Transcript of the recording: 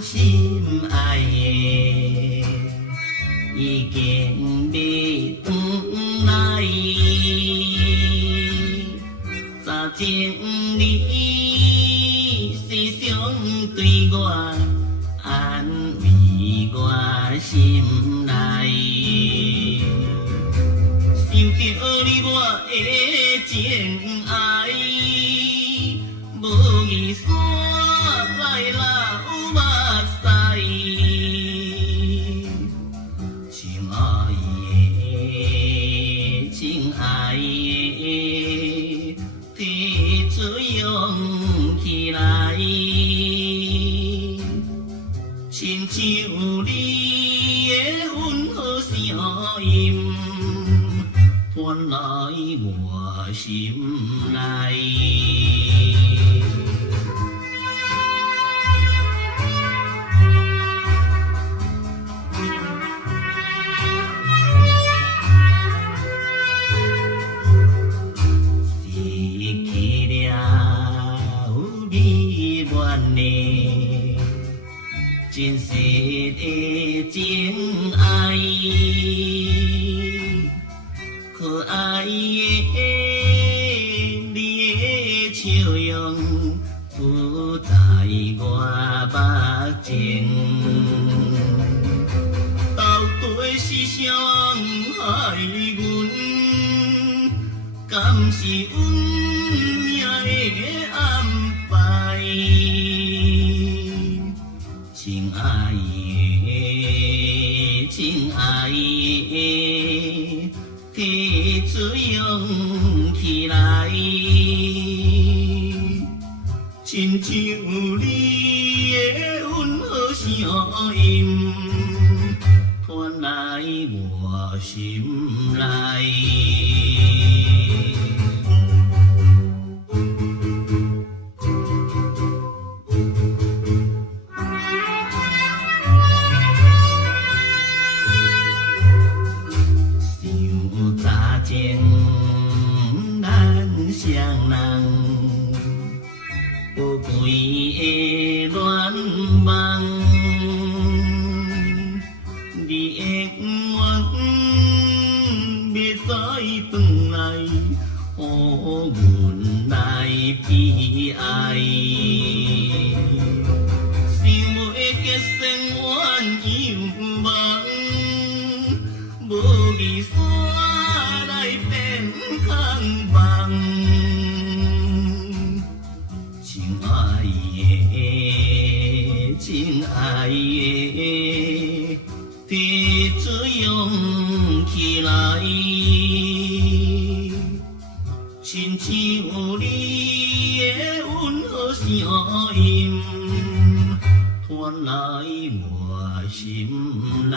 心爱的，已经你转来。早前你时常对我安慰我心内，想着你我的情爱，无意煞来流目屎。亲爱的，亲爱的，提出勇气来，亲像你的温和声音，传来我心内。真实的情爱，可爱的你的笑容浮在我目前，到底是谁害阮？敢是运命的安排？亲爱的，亲爱的，提出勇气来，亲像你的温和声音，传来我心内。双人有几个恋梦，你永远袂再转来，予阮来悲哀。想要结成鸳鸯梦，无义煞来变空梦。亲爱的，提出勇气来，亲像你的温和声音，传来我心内。